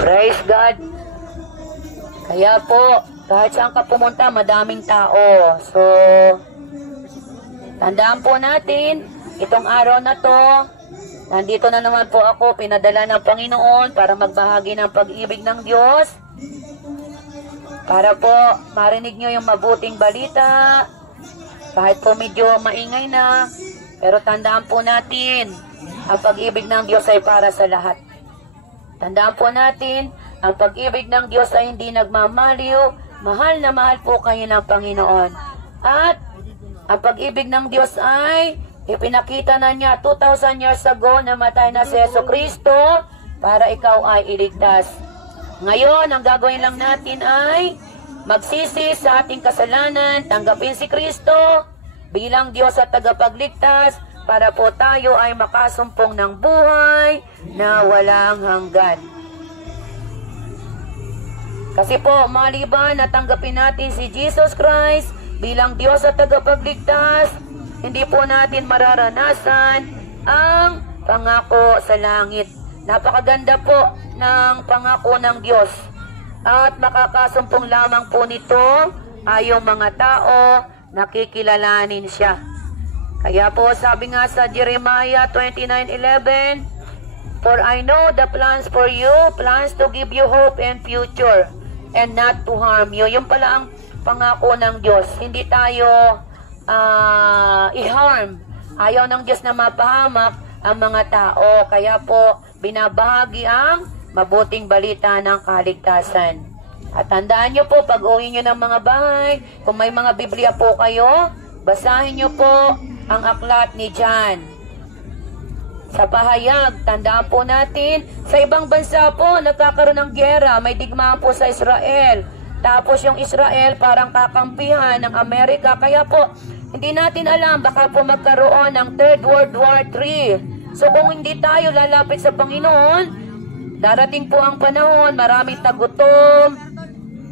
Praise God. Kaya po, kahit saan ka pumunta, madaming tao. So, tandaan po natin, itong araw na to, nandito na naman po ako, pinadala ng Panginoon para magbahagi ng pag-ibig ng Diyos. Para po, marinig nyo yung mabuting balita. Kahit po medyo maingay na, pero tandaan po natin, ang pag-ibig ng Diyos ay para sa lahat. Tandaan po natin, ang pag-ibig ng Diyos ay hindi nagmamaliw. Mahal na mahal po kayo ng Panginoon. At ang pag-ibig ng Diyos ay ipinakita na niya 2,000 years ago na matay na si Jesucristo para ikaw ay iligtas. Ngayon, ang gagawin lang natin ay magsisi sa ating kasalanan, tanggapin si Kristo bilang Diyos at tagapagligtas para po tayo ay makasumpong ng buhay na walang hanggan. Kasi po, maliban na tanggapin natin si Jesus Christ bilang Diyos at tagapagligtas, hindi po natin mararanasan ang pangako sa langit. Napakaganda po ng pangako ng Diyos. At makakasumpong lamang po nito ay yung mga tao nakikilalanin siya. Kaya po sabi nga sa Jeremiah 29:11, "For I know the plans for you, plans to give you hope and future, and not to harm you." Yung pala ang pangako ng Diyos. Hindi tayo i-harm. Ayaw ng Diyos na mapahamak ang mga tao. Kaya po, binabahagi ang mabuting balita ng kaligtasan. At tandaan nyo po, pag uwi nyo ng mga bahay, kung may mga Biblia po kayo, basahin nyo po ang aklat ni John. Sa pahayag, tandaan po natin, sa ibang bansa po, nagkakaroon ng gyera, may digmaan po sa Israel. Tapos yung Israel parang kakampihan ng Amerika. Kaya po, hindi natin alam, baka po magkaroon ng Third World War III. So kung hindi tayo lalapit sa Panginoon, darating po ang panahon, maraming tagutom,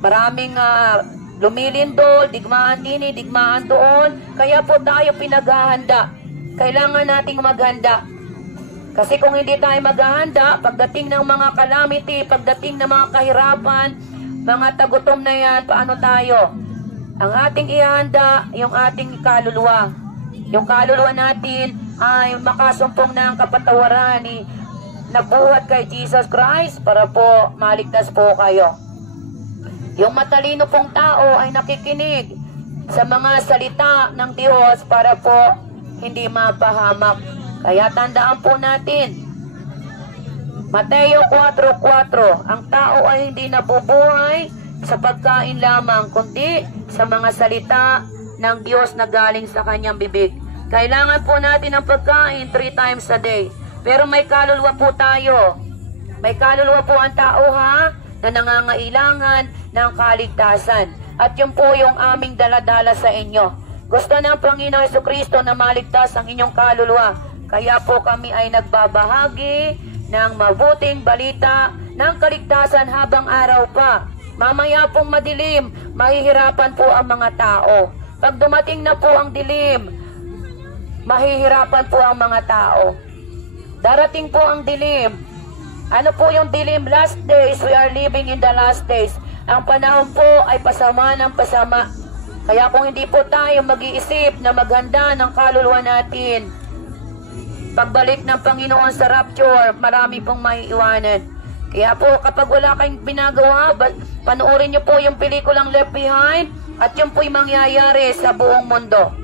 maraming lumilindol, digmaan din, digmaan doon. Kaya po tayo pinaghahanda. Kailangan nating maghanda. Kasi kung hindi tayo maghahanda, pagdating ng mga calamity, pagdating ng mga kahirapan, mga tagutom na yan, paano tayo? Ang ating ihanda, yung ating kaluluwa. Yung kaluluwa natin ay makasumpong ng kapatawaran ni nabuhat kay Jesus Christ para po maligtas po kayo. Yung matalino pong tao ay nakikinig sa mga salita ng Diyos para po hindi mapahamak. Kaya tandaan po natin, Mateo 4:4, ang tao ay hindi nabubuhay sa pagkain lamang, kundi sa mga salita ng Diyos na galing sa kanyang bibig. Kailangan po natin ng pagkain 3 times a day. Pero may kaluluwa po tayo. May kaluluwa po ang tao na nangangailangan ng kaligtasan. At yun po yung aming daladala sa inyo. Gusto ng Panginoon Jesucristo na maligtas ang inyong kaluluwa. Kaya po kami ay nagbabahagi ng mabuting balita ng kaligtasan habang araw pa. Mamaya pong madilim, mahihirapan po ang mga tao. Pag dumating na po ang dilim, mahihirapan po ang mga tao. Darating po ang dilim. Ano po yung dilim? Last days, we are living in the last days. Ang panahon po ay pasama ng pasama. Kaya kung hindi po tayo mag-iisip na maganda ng kaluluwa natin, pagbalik ng Panginoon sa rapture, marami pong maiiwanan. Kaya po kapag wala kayong binagawa, panoorin nyo po yung pelikulang Left Behind at yun po'y mangyayari sa buong mundo.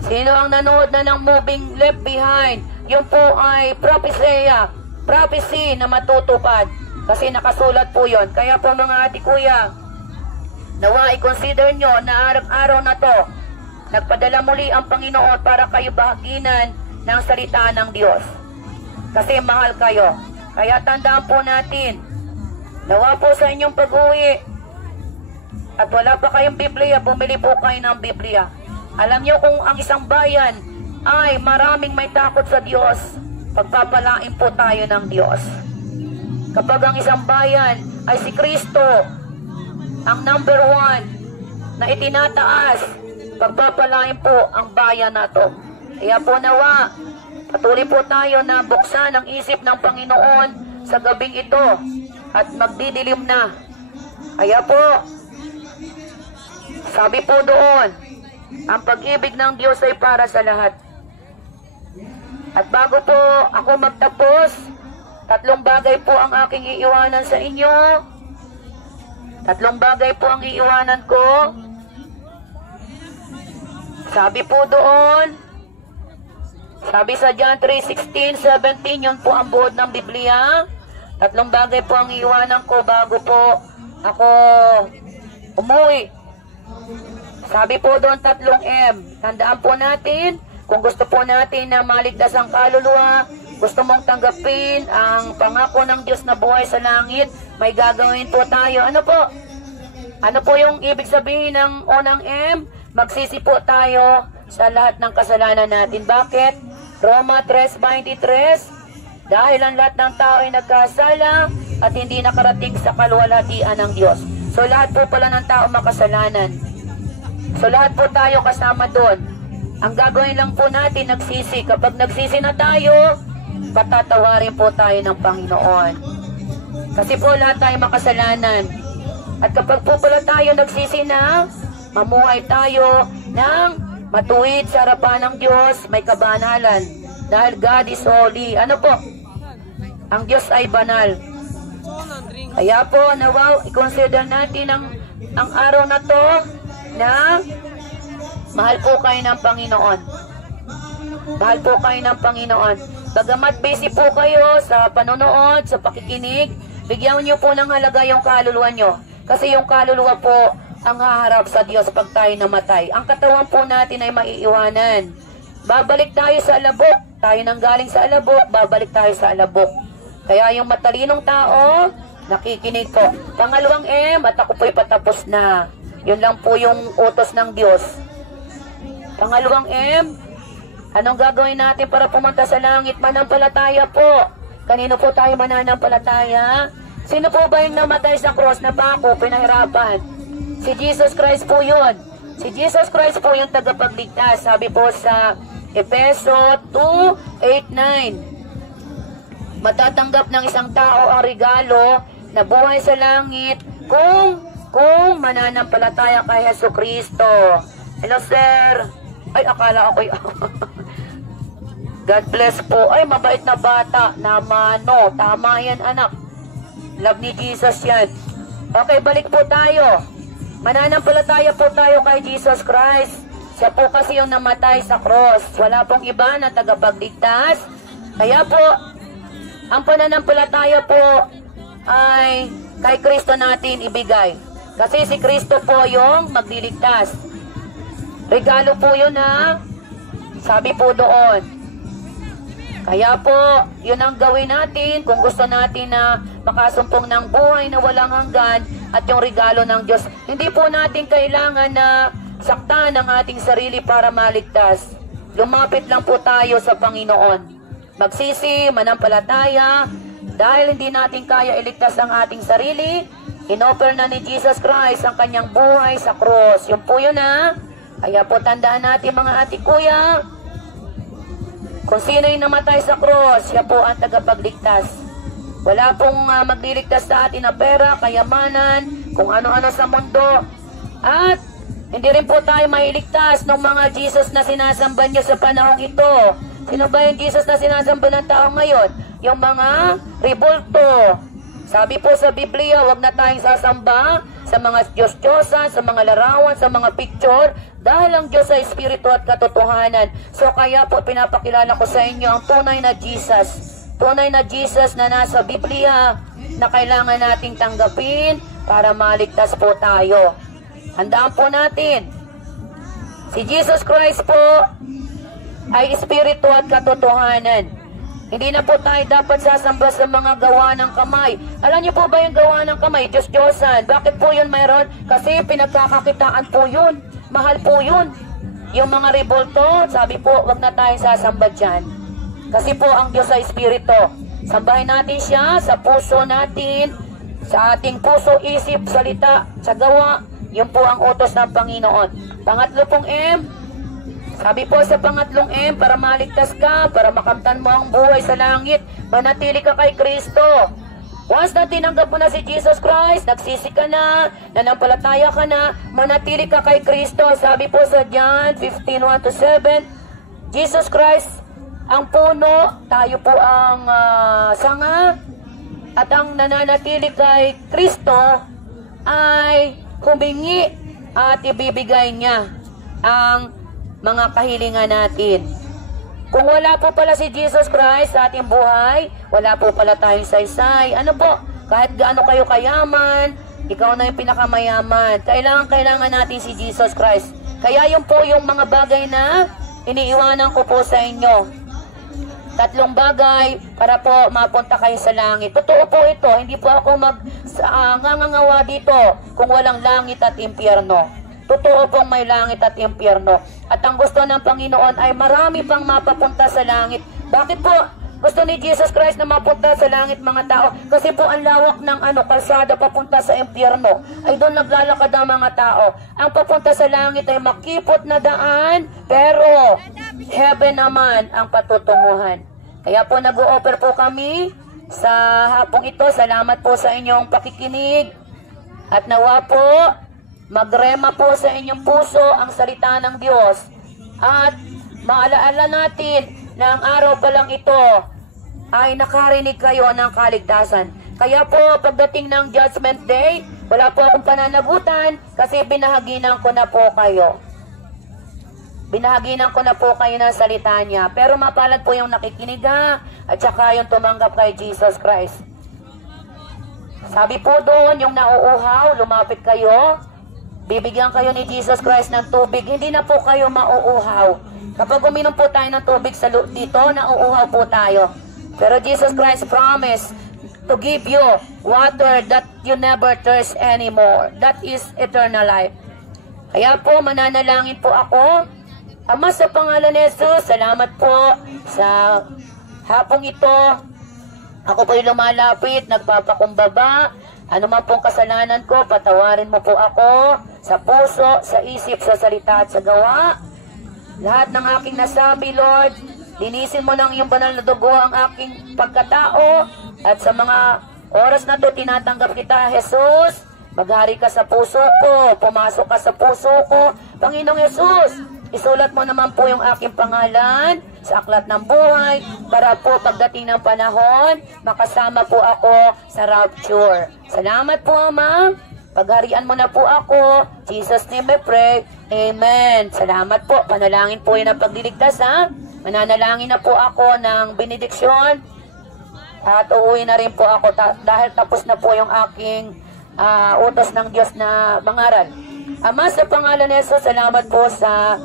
Sino ang nanood na ng moving Left Behind? Yun po ay prophecy na matutupad. Kasi nakasulat po yun. Kaya po mga ate kuya, nawa i-consider nyo na araw-araw na to, nagpadala muli ang Panginoon para kayo bahaginan ng salita ng Diyos. Kasi mahal kayo. Kaya tandaan po natin, nawa po sa inyong pag-uwi at wala pa kayong Biblia, bumili po kayo ng Biblia. Alam nyo kung ang isang bayan ay maraming may takot sa Diyos, pagpapalain po tayo ng Diyos. Kapag ang isang bayan ay si Kristo, ang number 1 na itinataas, pagpapalain po ang bayan na to. Kaya po nawa, patuloy po tayo na buksan ang isip ng Panginoon sa gabing ito at magdidilim na. Kaya po, sabi po doon, ang pag-ibig ng Diyos ay para sa lahat. At bago po ako magtapos, 3 bagay po ang aking iiwanan sa inyo. 3 bagay po ang iiwanan ko. Sabi po doon, sabi sa John 3:16, 17, yun po ang buod ng Biblia. 3 bagay po ang iiwanan ko bago po ako umuwi. Sabi po doon 3 M. Tandaan po natin, kung gusto po natin na maligtas ang kaluluwa, gusto mong tanggapin ang pangako ng Diyos na buhay sa langit, may gagawin po tayo. Ano po? Ano po yung ibig sabihin ng unang M? Magsisi po tayo sa lahat ng kasalanan natin. Bakit? Roma 3:23, dahil ang lahat ng tao ay nagkasala at hindi nakarating sa kaluwalhatian ng Diyos. So lahat po pala ng tao makasalanan. So lahat po tayo kasama doon. Ang gagawin lang po natin, nagsisi. Kapag nagsisi na tayo, patatawarin po tayo ng Panginoon. Kasi po lahat tayo makasalanan. At kapag po pala tayo nagsisi na, mamuhay tayo ng matuwid sa harapan ng Diyos, may kabanalan. Dahil God is holy. Ano po? Ang Diyos ay banal. Kaya po, nawaw, i-consider natin ang araw na to na mahal po kayo ng Panginoon. Mahal po kayo ng Panginoon. Bagamat busy po kayo sa panonood, sa pakikinig, bigyan niyo po ng halaga yung kaluluwa nyo. Kasi yung kaluluwa po ang haharap sa Diyos pag tayo namatay. Ang katawan po natin ay maiiwanan. Babalik tayo sa alabok. Tayo nang galing sa alabok, babalik tayo sa alabok. Kaya yung matalinong tao, nakikinig po. Pangalawang M, at ako po'y patapos na. Yun lang po yung utos ng Diyos. Pangalawang M, anong gagawin natin para pumunta sa langit? Manampalataya po. Kanino po tayo mananampalataya? Sino po ba yung namatay sa cross na pako, pinahirapan? Si Jesus Christ po yun. Si Jesus Christ po yung tagapagligtas. Sabi po sa Efeso 2:8-9. Matatanggap ng isang tao ang regalo na buhay sa langit kung mananampalataya kay Jesucristo. Hello, sir. Ay, akala ako'y God bless po. Ay, mabait na bata. Namano. Tama yan, anak. Love ni Jesus yan. Okay, balik po tayo. Mananampalataya po tayo kay Jesus Christ. Siya po kasi yung namatay sa cross. Wala pong iba na tagapagligtas. Kaya po, ang pananampalataya po ay kay Kristo natin ibigay. Kasi si Kristo po yung magliligtas. Regalo po yun na sabi po doon. Kaya po, yun ang gawin natin kung gusto natin na makasumpong ng buhay na walang hanggan at yung regalo ng Diyos. Hindi po natin kailangan na saktan ang ating sarili para maligtas. Lumapit lang po tayo sa Panginoon. Magsisi, manampalataya, dahil hindi natin kaya iligtas ang ating sarili, inoffer na ni Jesus Christ ang kanyang buhay sa cross. Yun po yun ha. Kaya po tandaan natin mga ate kuya, kung sino yung namatay sa cross, siya po ang tagapagligtas. Wala pong magliligtas sa atin na pera, kayamanan, kung ano-ano sa mundo. At hindi rin po tayo mailigtas ng mga Jesus na sinasamba niyo sa panahong ito. Sino ba yung Jesus na sinasamba ng tao ngayon? Yung mga rebulto. Sabi po sa Biblia, wag na tayong sasamba sa mga Diyos-Diyosan, sa mga larawan, sa mga picture, dahil ang Diyos ay Espiritu at katotohanan. So kaya po pinapakilala ko sa inyo ang tunay na Jesus. Tunay na Jesus na nasa Biblia na kailangan nating tanggapin para maligtas po tayo. Handaan po natin. Si Jesus Christ po ay Espiritu at katotohanan. Hindi na po tayo dapat sasamba sa mga gawa ng kamay. Alam niyo po ba yung gawa ng kamay? Diyos-Diyosan. Bakit po yun mayroon? Kasi pinagkakakitaan po yun. Mahal po yun. Yung mga rebulto, sabi po, wag na tayong sasamba dyan. Kasi po ang Diyos ay Espiritu. Sambahin natin siya sa puso natin, sa ating puso, isip, salita, sa gawa. Yun po ang utos ng Panginoon. Pangatlo pong M, sabi po sa pangatlong M, para maligtas ka, para makamtan mo ang buhay sa langit, manatili ka kay Kristo. Once na tinanggap mo na si Jesus Christ, nagsisi ka na, nanampalataya ka na, manatili ka kay Kristo. Sabi po sa John 15:1-7, Jesus Christ ang puno, tayo po ang sanga, at ang nananatili kay Kristo ay humingi at ibibigay niya ang mga kahilingan natin. Kung wala po pala si Jesus Christ sa ating buhay, wala po pala tayong saysay. Ano po, kahit gaano kayo kayaman, ikaw na yung pinakamayaman. Kailangan natin si Jesus Christ. Kaya yun po yung mga bagay na iniiwanan ko po sa inyo. 3 bagay para po mapunta kayo sa langit. Totoo po ito, hindi po ako ngangangawa dito kung walang langit at impyerno. Totoo pong may langit at impyerno. At ang gusto ng Panginoon ay marami pang mapapunta sa langit. Bakit po gusto ni Jesus Christ na mapunta sa langit, mga tao? Kasi po ang lawak ng kalsada papunta sa impyerno. Ay doon naglalakad ang mga tao. Ang papunta sa langit ay makipot na daan, pero heaven naman ang patutunguhan. Kaya po nag-o-offer po kami sa hapong ito. Salamat po sa inyong pakikinig. At nawa po magrema po sa inyong puso ang salita ng Diyos. At maalaala natin na ang araw pa lang ito ay nakarinig kayo ng kaligtasan. Kaya po pagdating ng Judgment Day, wala po akong pananagutan kasi binahaginan ko na po kayo. Binahaginan ko na po kayo ng salita niya. Pero mapalad po yung nakikinig at saka yung tumanggap kay Jesus Christ. Sabi po doon, yung nauuhaw, lumapit kayo. Bibigyan kayo ni Jesus Christ ng tubig, hindi na po kayo mauuhaw. Kapag uminom po tayo ng tubig sa dito, nauuhaw po tayo. Pero Jesus Christ promised to give you water that you never thirst anymore. That is eternal life. Kaya po, mananalangin po ako. Ama, sa pangalan ni Jesus, salamat po sa hapong ito. Ako po'y lumalapit, nagpapakumbaba. Ano man pong kasalanan ko, patawarin mo po ako sa puso, sa isip, sa salita at sa gawa. Lahat ng aking nasabi, Lord, linisin mo ng iyong banal na dugo ang aking pagkatao. At sa mga oras na to, tinatanggap kita, Jesus. Maghari ka sa puso ko, pumasok ka sa puso ko. Panginoong Jesus, isulat mo naman po yung aking pangalan sa aklat ng buhay para po pagdating ng panahon, makasama po ako sa rapture. Salamat po, Ama. Pagharian mo na po ako. Jesus name I pray. Amen. Salamat po. Panalangin po yun ang pagliligtas, ha? Mananalangin na po ako ng benediksyon. At uuwi na rin po ako dahil tapos na po yung aking utos ng Diyos na mangaral. Ama, sa pangalan ni Jesus, salamat po sa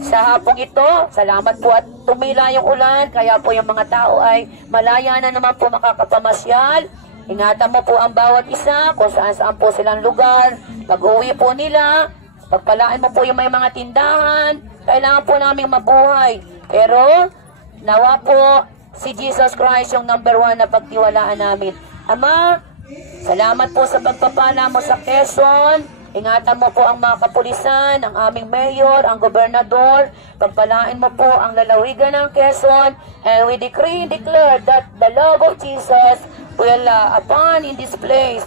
hapong ito. Salamat po at tumila yung ulan. Kaya po yung mga tao ay malaya na naman po makakapamasyal. Ingatan mo po ang bawat isa kung saan po silang lugar. Pag-uwi po nila, pagpalain mo po yung may mga tindahan. Kailangan po namin mabuhay. Pero nawa po si Jesus Christ yung number 1 na pagtiwalaan namin. Ama, salamat po sa pagpapala mo sa Quezon. Ingatan mo po ang mga kapulisan, ang aming mayor, ang gobernador. Pagpalain mo po ang lalawigan ng Quezon. And we decree and declare that the love of Jesus will upon in this place.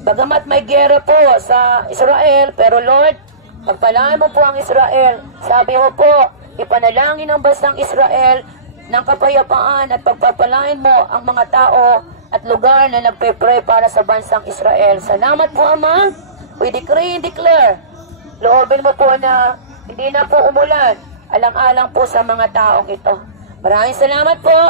Bagamat may gera po sa Israel, pero Lord, pagpalaan mo po ang Israel. Sabi mo po, ipanalangin ang bansang Israel ng kapayapaan at pagpapalain mo ang mga tao at lugar na nagpe-pray para sa bansang Israel. Salamat po, Ama. We decree and declare. Loobin mo po na hindi na po umulan. Alang-alang po sa mga taong ito. Maraming salamat po.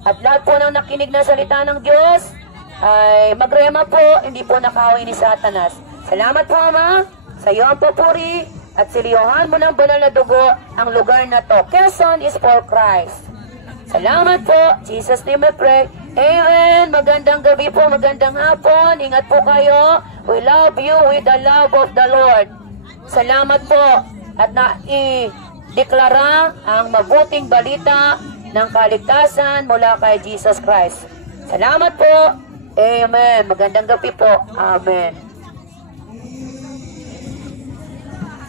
At lahat po ng nakinig na salita ng Diyos ay magrema po, hindi po nakawin ni Satanas. Salamat po, Ama. Sa iyo ang papuri at siliyohan mo ng banal na dugo ang lugar na to. Quezon is for Christ. Salamat po. Jesus name I pray. Amen. Magandang gabi po, magandang hapon. Ingat po kayo. We love you with the love of the Lord. Salamat po. At na-deklara ang mabuting balita ng kaligtasan mula kay Jesus Christ. Salamat po. Amen. Magandang gabi po. Amen.